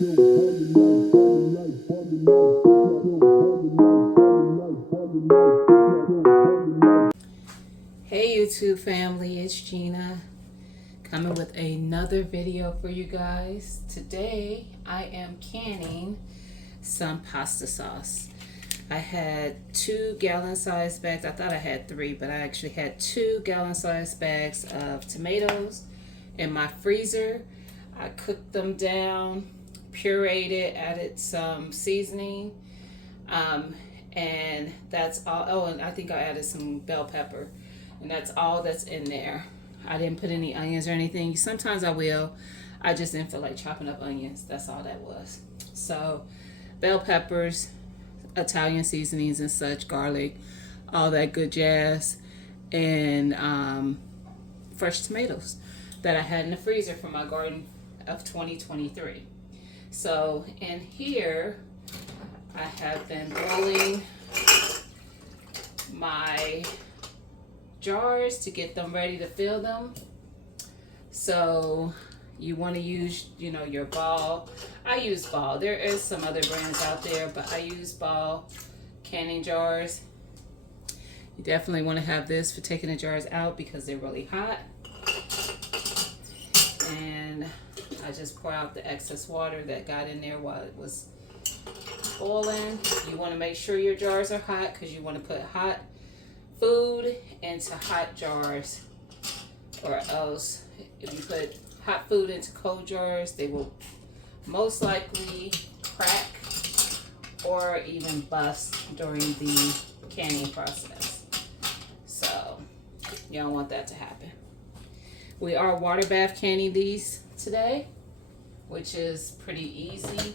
Hey YouTube family, it's Gina coming with another video for you guys. Today I am canning some pasta sauce. I had 2 gallon sized bags. I thought I had 3, but I actually had 2 gallon sized bags of tomatoes in my freezer. I cooked them down, pureed it, added some seasoning, and that's all. Oh, and I think I added some bell pepper, and that's all that's in there. I didn't put any onions or anything. Sometimes I will. I just didn't feel like chopping up onions. That's all that was. So, bell peppers, Italian seasonings and such, garlic, all that good jazz, and fresh tomatoes that I had in the freezer from my garden of 2023. So in here I have been boiling my jars to get them ready to fill them. So you want to use, your Ball. I use Ball. There is some other brands out there, but I use Ball canning jars. You definitely want to have this for taking the jars out because they're really hot. And I just pour out the excess water that got in there while it was boiling. You want to make sure your jars are hot because you want to put hot food into hot jars, or else if you put hot food into cold jars, they will most likely crack or even bust during the canning process. So you don't want that to happen. We are water bath canning these today, which is pretty easy.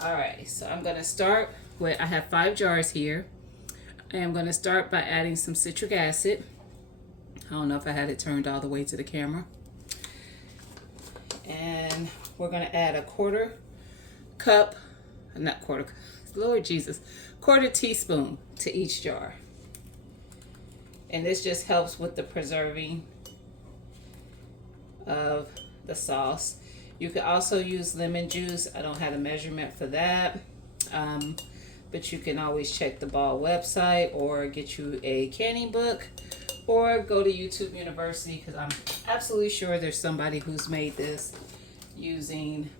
All right, so I'm gonna start with, I have 5 jars here. I'm gonna start by adding some citric acid. I don't know if I had it turned all the way to the camera. And we're gonna add a quarter teaspoon to each jar. And this just helps with the preserving of the sauce. You could also use lemon juice. I don't have a measurement for that. But you can always check the Ball website or get you a canning book or go to YouTube University, because I'm absolutely sure there's somebody who's made this using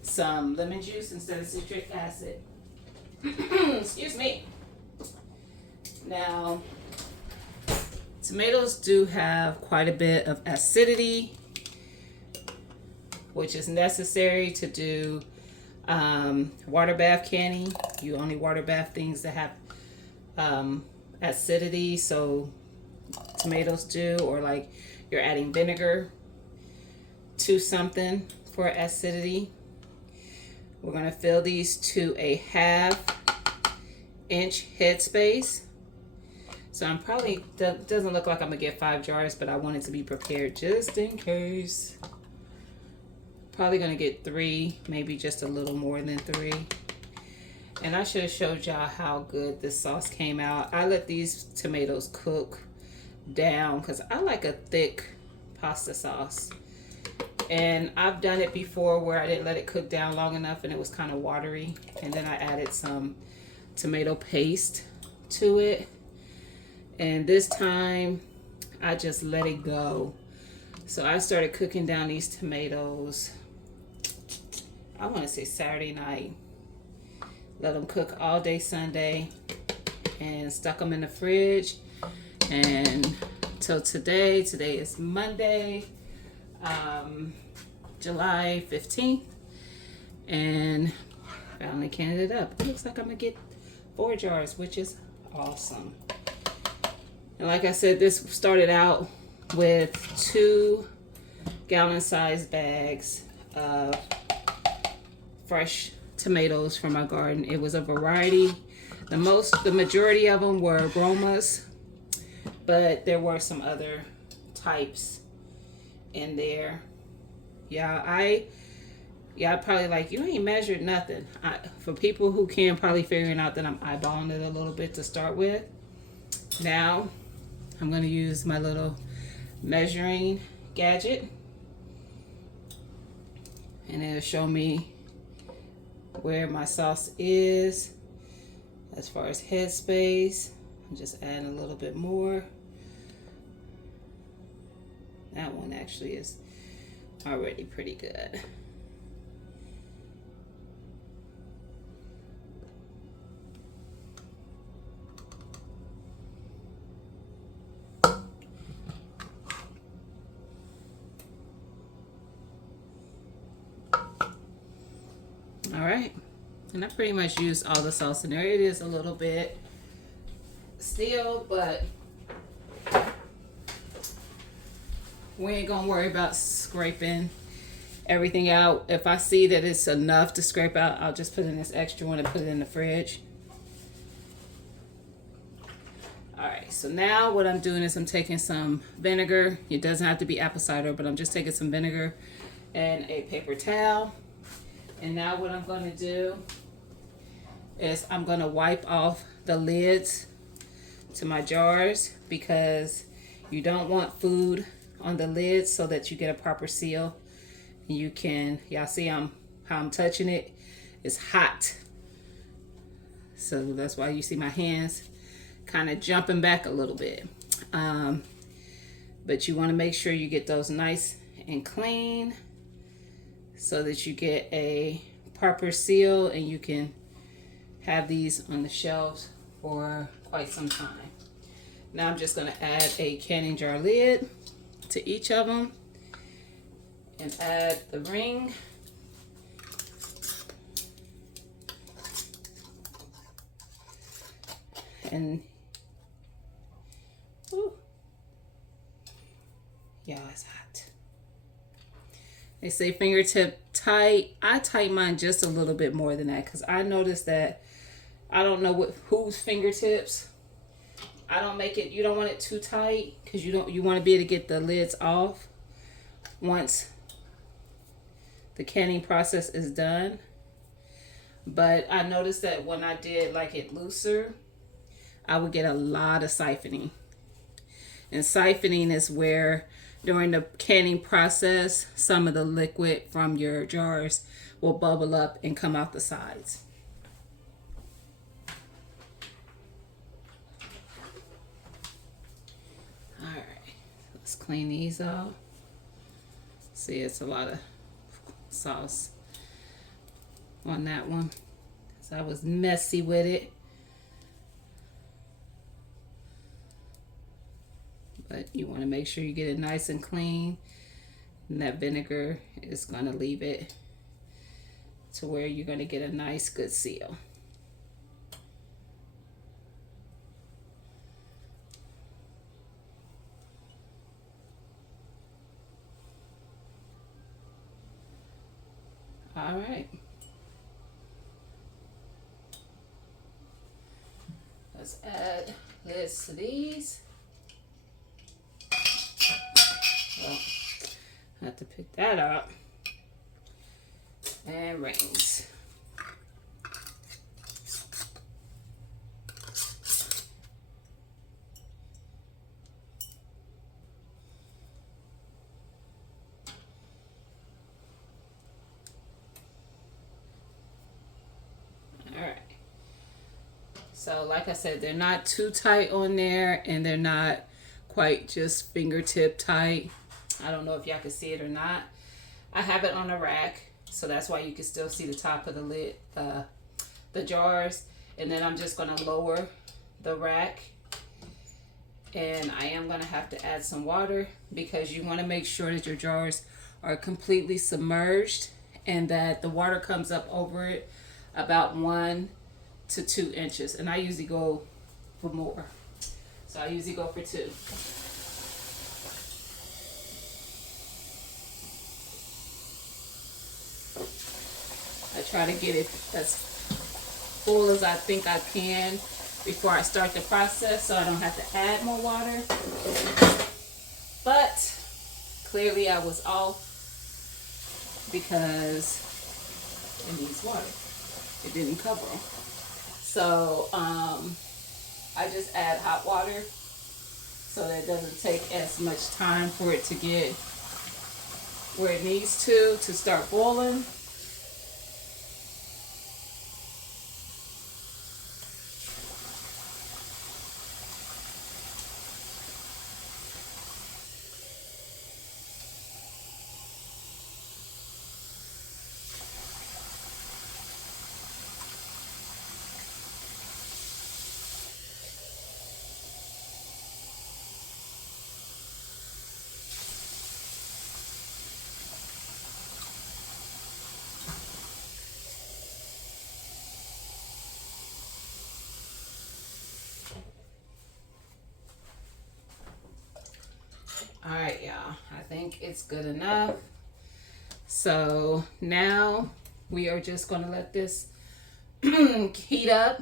some lemon juice instead of citric acid. Excuse me. Now, tomatoes do have quite a bit of acidity, which is necessary to do water bath canning. You only water bath things that have acidity, so tomatoes do, or like you're adding vinegar to something for acidity. We're going to fill these to a 1/2 inch headspace. So I'm probably, doesn't look like I'm gonna get 5 jars, but I wanted to be prepared just in case. Probably gonna get 3, maybe just a little more than 3. And I should have showed y'all how good this sauce came out. I let these tomatoes cook down because I like a thick pasta sauce. And I've done it before where I didn't let it cook down long enough and it was kind of watery. And then I added some tomato paste to it. And this time I just let it go. So I started cooking down these tomatoes, I want to say Saturday night. Let them cook all day Sunday and stuck them in the fridge. And till today is Monday, July 15th. And finally canned it up. It looks like I'm going to get 4 jars, which is awesome. And like I said, this started out with 2 gallon sized bags of fresh tomatoes from my garden. It was a variety. The majority of them were Romas, but there were some other types in there. Yeah, probably like, you ain't measured nothing. For people who can, probably figuring out that I'm eyeballing it a little bit to start with. Now, I'm going to use my little measuring gadget. and it'll show me where my sauce is as far as headspace. I'm just adding a little bit more. That one actually is already pretty good. All right, and I pretty much used all the sauce in there. It is a little bit still, but we ain't gonna worry about scraping everything out. If I see that it's enough to scrape out, I'll just put in this extra one and put it in the fridge. All right, so now what I'm doing is I'm taking some vinegar. It doesn't have to be apple cider, but I'm just taking some vinegar and a paper towel. And now what I'm going to do is I'm going to wipe off the lids to my jars, because you don't want food on the lids so that you get a proper seal. You can, y'all see how I'm touching it? It's hot. So that's why you see my hands kind of jumping back a little bit. But you want to make sure you get those nice and clean, so that you get a proper seal and you can have these on the shelves for quite some time. Now I'm just going to add a canning jar lid to each of them and add the ring. And whew, y'all, it's hot. They say fingertip tight. I tighten mine just a little bit more than that, because I noticed that I don't know whose fingertips. I don't make it. You don't want it too tight, because you want to be able to get the lids off once the canning process is done. But I noticed that when I did like it looser, I would get a lot of siphoning. And siphoning is where during the canning process, some of the liquid from your jars will bubble up and come out the sides. All right, let's clean these off. See, it's a lot of sauce on that one, because I was messy with it. But you want to make sure you get it nice and clean, and that vinegar is going to leave it to where you're going to get a nice good seal. All right, let's add lids to these. Well, I have to pick that up. And rings. All right. So like I said, they're not too tight on there, and they're not quite just fingertip tight. I don't know if y'all can see it or not. I have it on a rack, so that's why you can still see the top of the lid, the jars. And then I'm just going to lower the rack, and I am going to have to add some water, because you want to make sure that your jars are completely submerged and that the water comes up over it about 1 to 2 inches. And I usually go for more, so I usually go for 2. I try to get it as full as I think I can before I start the process, so I don't have to add more water. But clearly I was off, because it needs water. It didn't cover them. So I just add hot water so that it doesn't take as much time for it to get where it needs to start boiling. All right, y'all. I think it's good enough. So now we are just going to let this heat up,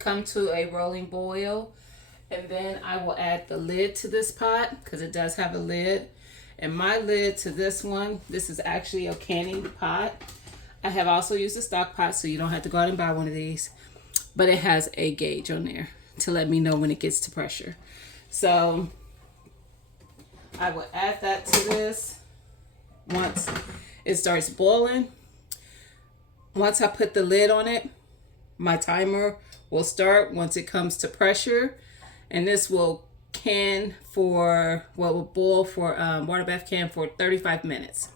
come to a rolling boil, and then I will add the lid to this pot because it does have a lid. And my lid to this one, this is actually a canning pot. I have also used a stock pot, so you don't have to go out and buy one of these. But it has a gauge on there to let me know when it gets to pressure. So I will add that to this once it starts boiling. Once I put the lid on it, my timer will start once it comes to pressure. And this will will boil for water bath can for 35 minutes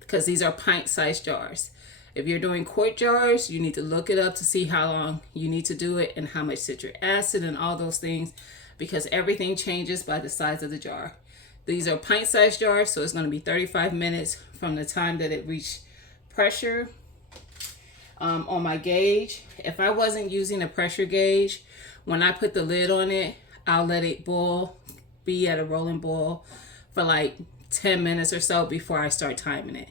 because these are pint-sized jars. If you're doing quart jars, you need to look it up to see how long you need to do it and how much citric acid and all those things, because everything changes by the size of the jar. These are pint-sized jars, so it's going to be 35 minutes from the time that it reached pressure. On my gauge, if I wasn't using a pressure gauge, when I put the lid on it, I'll let it boil, be at a rolling boil for like 10 minutes or so before I start timing it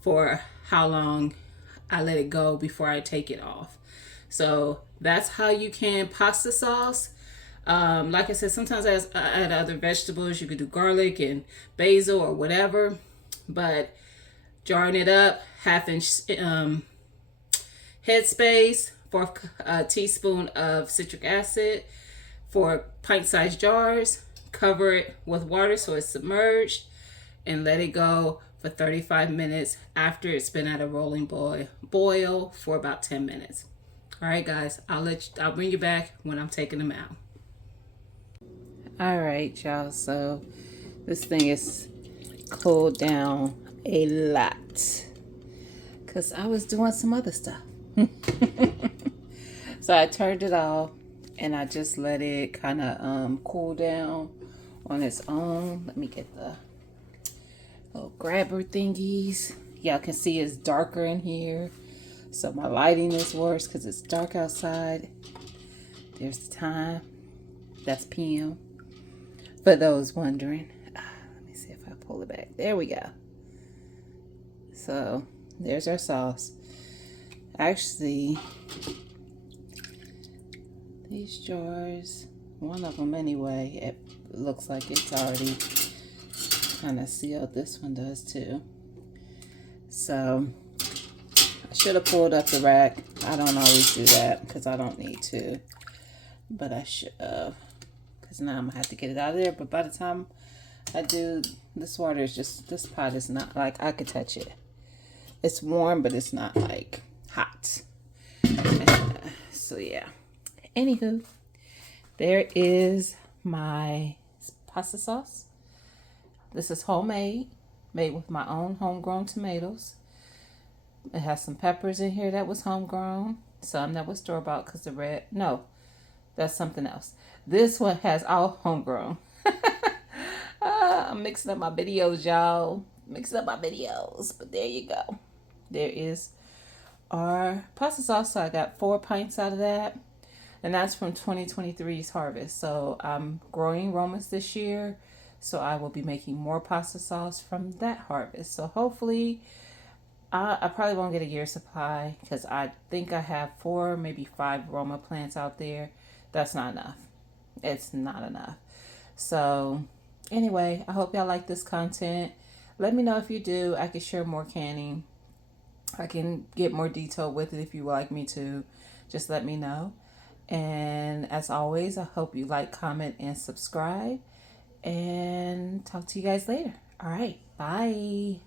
for how long I let it go before I take it off. So that's how you can pasta sauce. Like I said, sometimes I add other vegetables. You could do garlic and basil or whatever, but jarring it up, 1/2 inch headspace, 4 teaspoon of citric acid for pint-sized jars. Cover it with water so it's submerged and let it go for 35 minutes after it's been at a rolling boil for about 10 minutes. All right, guys, I'll bring you back when I'm taking them out. All right, y'all. So this thing is cooled down a lot because I was doing some other stuff. So I turned it off and I just let it kind of cool down on its own. Let me get the little grabber thingies. Y'all can see it's darker in here, so my lighting is worse because it's dark outside. There's the time. That's PM for those wondering. Let me see if I pull it back. There we go. So there's our sauce. Actually, these jars, one of them anyway, it looks like it's already kind of sealed. This one does too. So I should have pulled up the rack. I don't always do that because I don't need to, but I should have, because now I'm gonna have to get it out of there. But by the time I do, this water is just, this pot is not like I could touch it. It's warm, but it's not like hot. So yeah. Anywho, there is my pasta sauce. This is homemade, made with my own homegrown tomatoes. It has some peppers in here that was homegrown, some that was store-bought because the red, no, that's something else. This one has all homegrown. I'm mixing up my videos, y'all. Mixing up my videos, but there you go. There is our pasta sauce. So I got 4 pints out of that. And that's from 2023's harvest. So I'm growing Romas this year. So I will be making more pasta sauce from that harvest. So hopefully, I probably won't get a year's supply because I think I have 4, maybe 5 Roma plants out there. That's not enough. It's not enough. So anyway, I hope y'all like this content. Let me know if you do. I can share more canning. I can get more detail with it if you would like me to. Just let me know. And as always, I hope you like, comment, and subscribe. And talk to you guys later. All right. Bye.